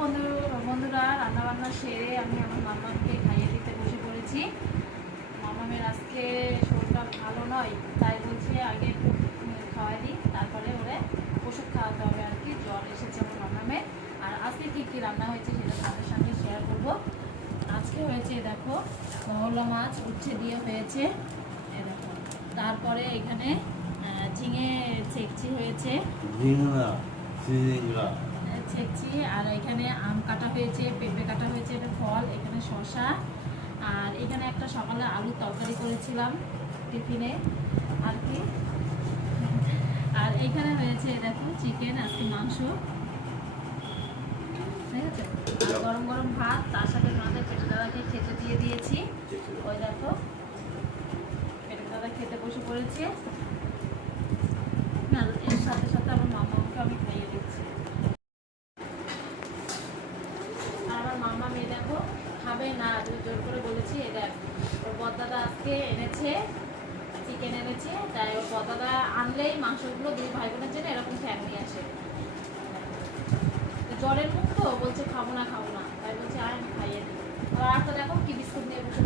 বন্ধুরা, রান্নাবান্না সেরে আমি আমার মামাকে খাইয়ে দিতে বসে পড়েছি। মামামের আজকে শরীরটা ভালো নয়, তাই বলছে আগে একটু খাওয়াই দিই, তারপরে ওরে ওষুধ খাওয়াতে হবে আর কি। জ্বর এসেছে আমার মামামের। আর আজকে কী কী রান্না হয়েছে সেটা তাদের সঙ্গে শেয়ার করবো। আজকে হয়েছে দেখো, মহলা মাছ উচ্ছে দিয়ে হয়েছে, এ দেখো। তারপরে এখানে ঝিঙে চেকচি হয়েছে, ছেঁচি। আর এখানে আম কাটা হয়েছে, পেঁপে কাটা হয়েছে, এটা ফল। এখানে শসা। আর এখানে একটা সকালে আলুর তরকারি করেছিলাম টিফিনে আর কি। আর এখানে হয়েছে দেখো চিকেন, আজকে মাংস, ঠিক আছে। আর গরম গরম ভাত, তার সাথে আমাদের পেটে দাদাকে খেতে দিয়ে দিয়েছি। ওই দেখো পেটে দাদা খেতে বসে পড়েছে। এর সাথে সাথে আমার মামাকে আমি খাইয়ে দিচ্ছি। মামা মেয়ে দেখো খাবে না, জোর করে বলেছি। এ দেখ, ওর বড়দাদা আজকে এনেছে চিকেন এনেছে, তাই ওর বড়দাদা আনলেই মাংসগুলো দুই ভাই বোনের জন্য এরকম ফ্যামিলি আসে। জ্বরের মুখ তো বলছে খাবো না, তাই বলছে আয় আমি খাইয়ে দিই। আর তো দেখো কি বিস্কুট নিয়ে বসে